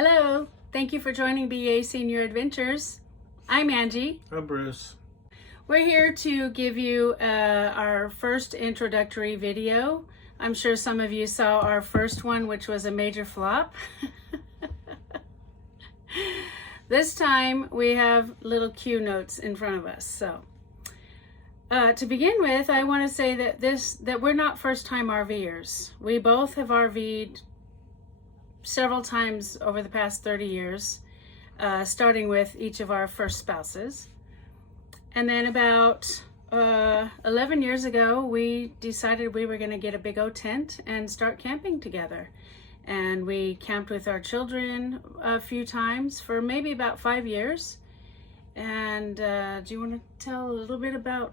Hello, thank you for joining BA Senior Adventures. I'm Angie. I'm Bruce. We're here to give you our first introductory video. I'm sure some of you saw our first one, which was a major flop. This time we have little cue notes in front of us. So to begin with, I want to say that we're not first-time RVers. We both have RV'd several times over the past 30 years, starting with each of our first spouses. And then about 11 years ago, we decided we were going to get a big old tent and start camping together. And we camped with our children a few times for maybe about 5 years. And do you want to tell a little bit about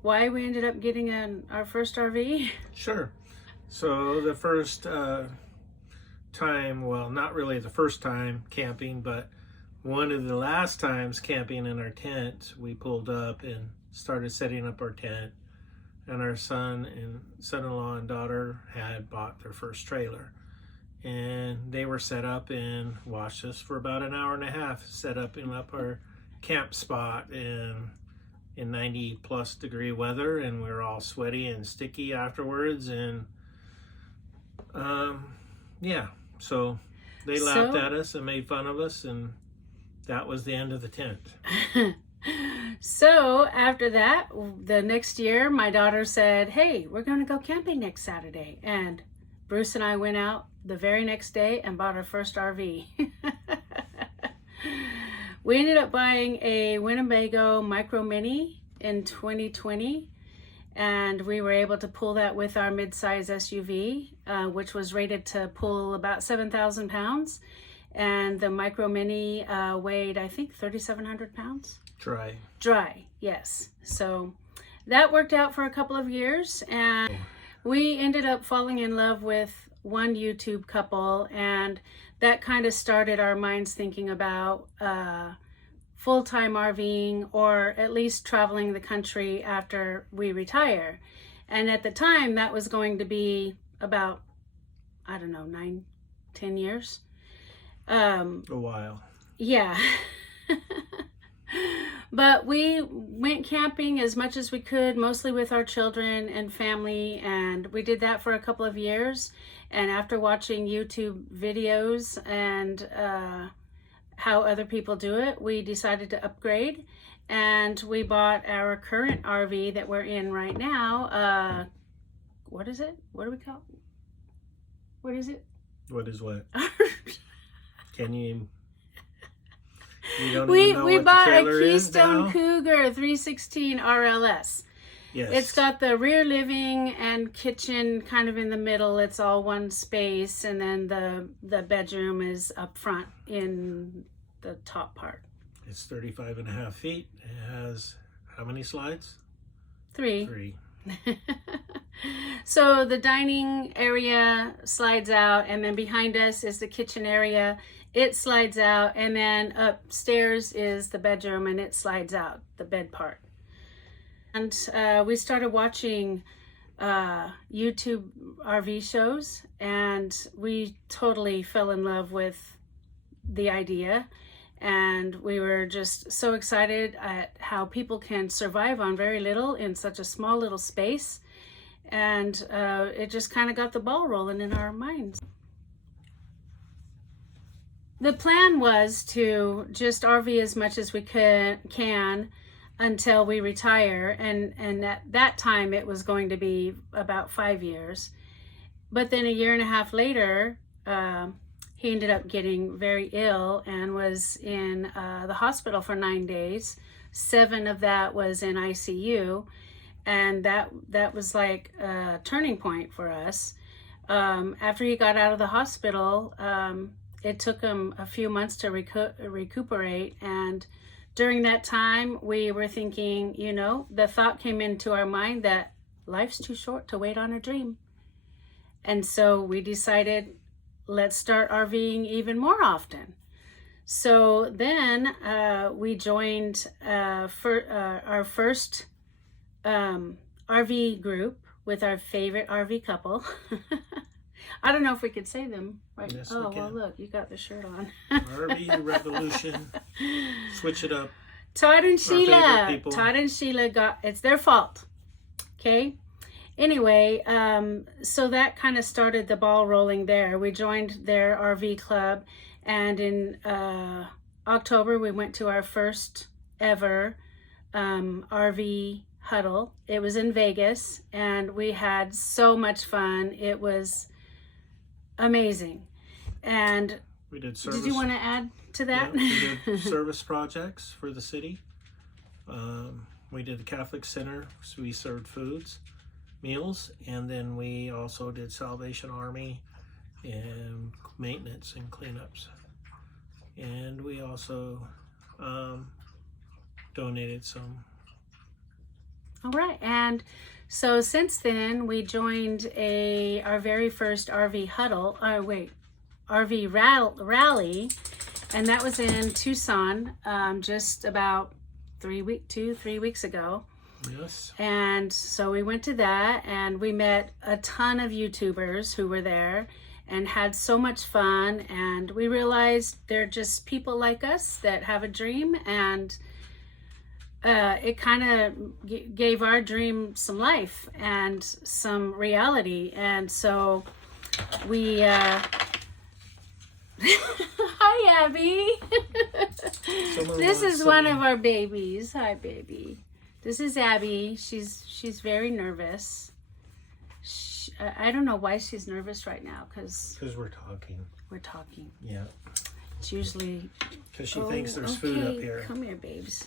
why we ended up getting our first RV? Sure. So the first time, well, not really the first time camping, but one of the last times camping in our tent, we pulled up and started setting up our tent, and our son-in-law and daughter had bought their first trailer, and they were set up and watched us for about an hour and a half, set up our camp spot in 90 plus degree weather, and we were all sweaty and sticky afterwards, and yeah, so they laughed at us and made fun of us, and that was the end of the tent. So after that, the next year, my daughter said, hey, we're going to go camping next Saturday. And Bruce and I went out the very next day and bought our first RV. We ended up buying a Winnebago Micro Mini in 2020. And we were able to pull that with our midsize SUV, which was rated to pull about 7,000 pounds. And the Micro Mini weighed, I think, 3,700 pounds. Dry, yes. So that worked out for a couple of years. And we ended up falling in love with one YouTube couple. And that kind of started our minds thinking about full-time RVing, or at least traveling the country after we retire. And at the time, that was going to be about, I don't know, 9-10 years. A while. Yeah. But we went camping as much as we could, mostly with our children and family, and we did that for a couple of years. And after watching YouTube videos and how other people do it, we decided to upgrade, and we bought our current RV that we're in right now. What is it? What do we call it? What is it? What is what? Can you? We bought a Keystone Cougar 316 RLS. Yes. It's got the rear living and kitchen kind of in the middle. It's all one space, and then the bedroom is up front in the top part. It's 35 and a half feet. It has how many slides? 3. 3. So the dining area slides out, and then behind us is the kitchen area. It slides out, and then upstairs is the bedroom, and it slides out, the bed part. And we started watching YouTube RV shows, and we totally fell in love with the idea. And we were just so excited at how people can survive on very little in such a small little space. And it just kind of got the ball rolling in our minds. The plan was to just RV as much as we can until we retire, and at that time it was going to be about 5 years. But then a year and a half later, he ended up getting very ill and was in the hospital for 9 days. 7 of that was in ICU, and that was like a turning point for us. After he got out of the hospital, it took him a few months to recuperate, and during that time, we were thinking, the thought came into our mind that life's too short to wait on a dream. And so we decided, let's start RVing even more often. So then we joined our first RV group with our favorite RV couple. I don't know if we could say them. Right? Yes, we oh, well, can. look, you got the shirt on. RV Revolution. Switch it up. Todd and favorite Sheila. people. Todd and Sheila it's their fault. Okay. Anyway, so that kind of started the ball rolling there. We joined their RV club, and in October we went to our first ever RV huddle. It was in Vegas, and we had so much fun. It was amazing. And We did service. did you want to add to that? Yeah, we did service projects for the city. We did the Catholic Center, so we served meals, and then we also did Salvation Army and maintenance and cleanups. And we also donated some. All right, and so since then we joined our very first RV huddle. RV rally, and that was in Tucson, just about 3 weeks ago. Yes. And so we went to that, and we met a ton of YouTubers who were there and had so much fun. And we realized they're just people like us that have a dream, and it kind of gave our dream some life and some reality. And so we hi, Abby. This is one of our babies. Hi, baby. This is Abby. She's very nervous. I don't know why she's nervous right now, because we're talking. we're talking. Yeah. It's usually Because she thinks there's food up here. Come here, babes.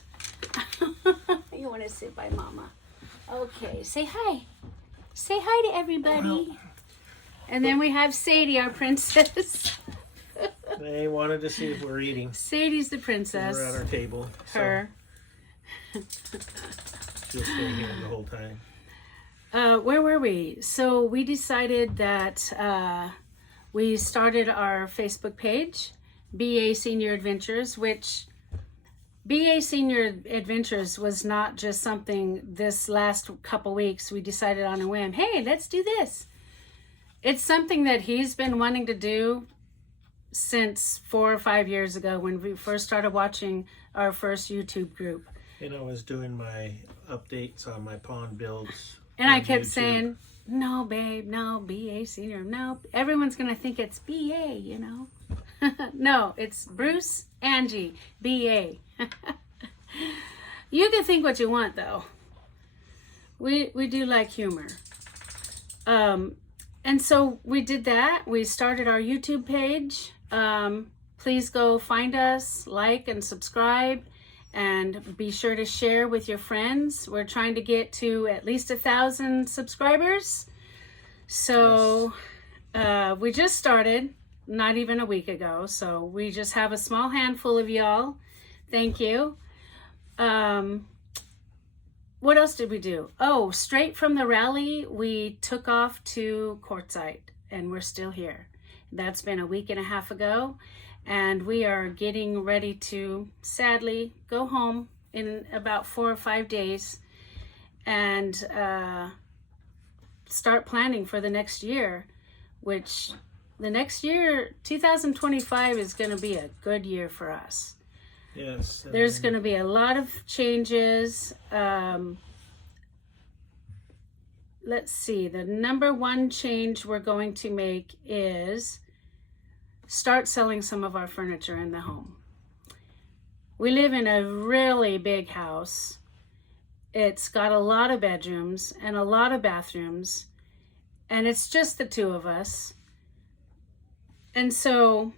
You want to sit by Mama? Okay, say hi. Say hi to everybody. Well, and then we have Sadie, our princess. they wanted to see if we're eating. Sadie's the princess. We're at our table. Her. So she'll stay here the whole time. Where were we? So we decided that we started our Facebook page, BA Senior Adventures, which BA Senior Adventures was not just something this last couple weeks we decided on a whim. Hey, let's do this. It's something that he's been wanting to do since 4 or 5 years ago when we first started watching our first YouTube group. And I was doing my updates on my pond builds. And I on kept YouTube. saying, no, babe, no, BA Senior, no. Everyone's going to think it's BA, you know. No, it's Bruce, Angie, BA. You can think what you want, though. We do like humor. And so we did that. We started our YouTube page. Please go find us, like and subscribe, and be sure to share with your friends. We're trying to get to at least 1,000 subscribers. So we just started not even a week ago. So we just have a small handful of y'all. Thank you. What else did we do? Oh, straight from the rally, we took off to Quartzsite, and we're still here. That's been a week and a half ago, and we are getting ready to, sadly, go home in about 4 or 5 days and start planning for the next year, which the next year, 2025, is going to be a good year for us. Yes. There's going to be a lot of changes. Let's see. The number one change we're going to make is start selling some of our furniture in the home. We live in a really big house. It's got a lot of bedrooms and a lot of bathrooms, and it's just the two of us. And so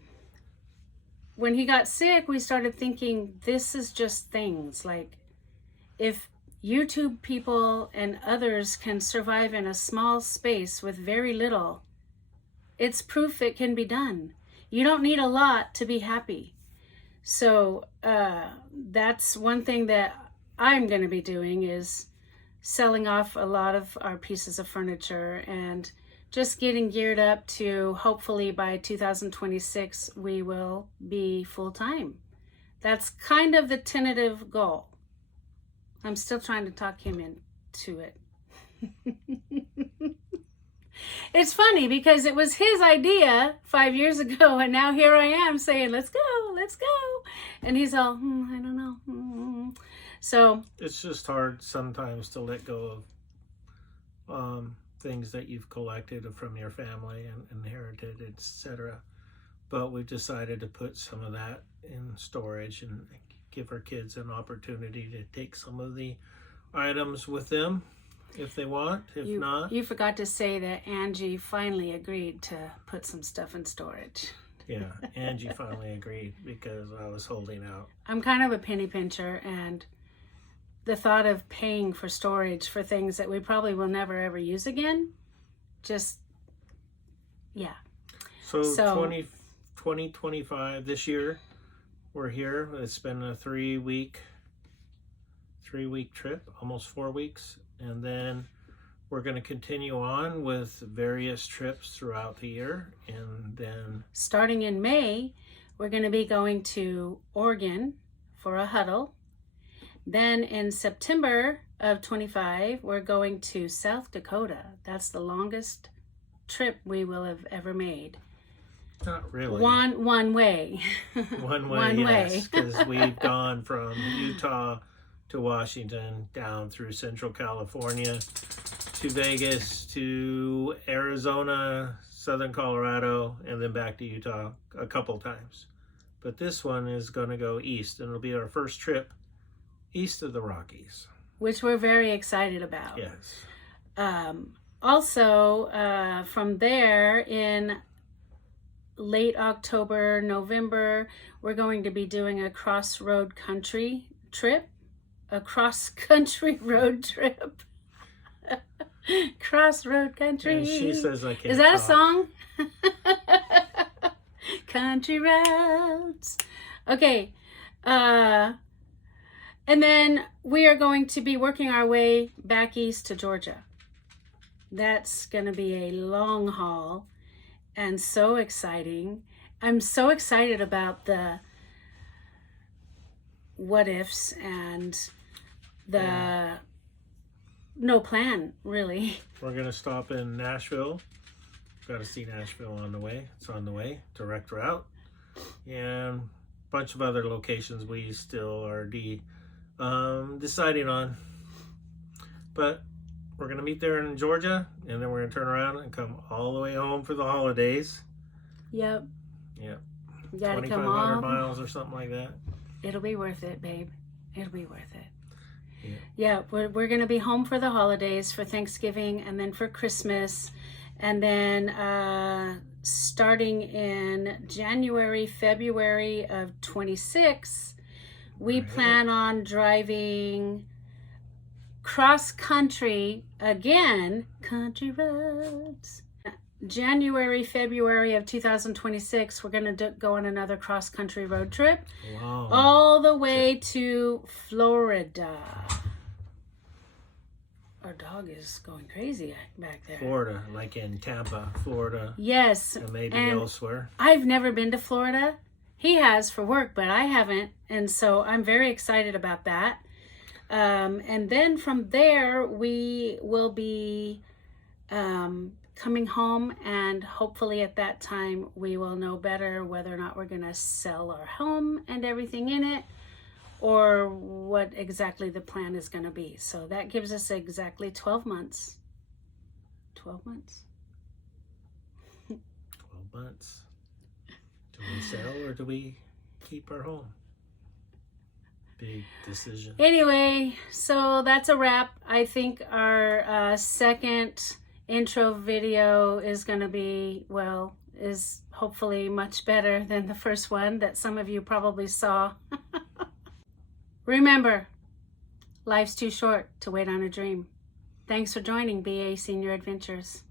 when he got sick, we started thinking, this is just things. Like, if YouTube people and others can survive in a small space with very little, it's proof it can be done. You don't need a lot to be happy. So that's one thing that I'm going to be doing, is selling off a lot of our pieces of furniture and just getting geared up to, hopefully by 2026, we will be full-time. That's kind of the tentative goal. I'm still trying to talk him into it. It's funny because it was his idea 5 years ago, and now here I am saying, let's go. And he's all, I don't know. So it's just hard sometimes to let go of things that you've collected from your family and inherited, etc. But we've decided to put some of that in storage and give our kids an opportunity to take some of the items with them if they want. If not, you forgot to say that Angie finally agreed to put some stuff in storage. Yeah, Angie finally agreed because I was holding out. I'm kind of a penny pincher, and the thought of paying for storage for things that we probably will never ever use again, just, yeah. So 2025, this year, we're here. It's been a 3-week trip, almost 4 weeks. And then we're going to continue on with various trips throughout the year. And then starting in May, we're going to be going to Oregon for a huddle. Then in September of 25, we're going to South Dakota. That's the longest trip we will have ever made. Not really. One way. One way, because we've gone from Utah to Washington, down through Central California, to Vegas, to Arizona, Southern Colorado, and then back to Utah a couple times. But this one is going to go east, and it'll be our first trip east of the Rockies. Which we're very excited about. Yes. Also, from there in late October, November, we're going to be doing a cross-country road trip. Crossroad country. And she says I can't. Is that talk. a song? Country roads. Okay. And then we are going to be working our way back east to Georgia. That's going to be a long haul and so exciting. I'm so excited about the what ifs and the no plan, really. We're going to stop in Nashville. Got to see Nashville on the way. It's on the way, direct route. And a bunch of other locations we still are deciding on. But we're going to meet there in Georgia, and then we're going to turn around and come all the way home for the holidays. Yep. Yep. You gotta come 2,500 home. miles or something like that. It'll be worth it, babe. It'll be worth it. Yeah. Yeah, we're going to be home for the holidays, for Thanksgiving, and then for Christmas. And then starting in January, February of 26, we plan on driving cross country again, country roads. January, February of 2026, we're going to go on another cross country road trip. Wow. All the way to Florida. Our dog is going crazy back there. Florida, like in Tampa, Florida. Yes. And maybe and elsewhere. I've never been to Florida. He has for work, but I haven't. And so I'm very excited about that. And then from there, we will be coming home, and hopefully at that time we will know better whether or not we're going to sell our home and everything in it, or what exactly the plan is going to be. So that gives us exactly 12 months. 12 months. 12 months. Do we sell or do we keep our home? Big decision. Anyway, so that's a wrap. I think our second intro video is going to be, well, is hopefully much better than the first one that some of you probably saw. Remember, life's too short to wait on a dream. Thanks for joining BA Senior Adventures.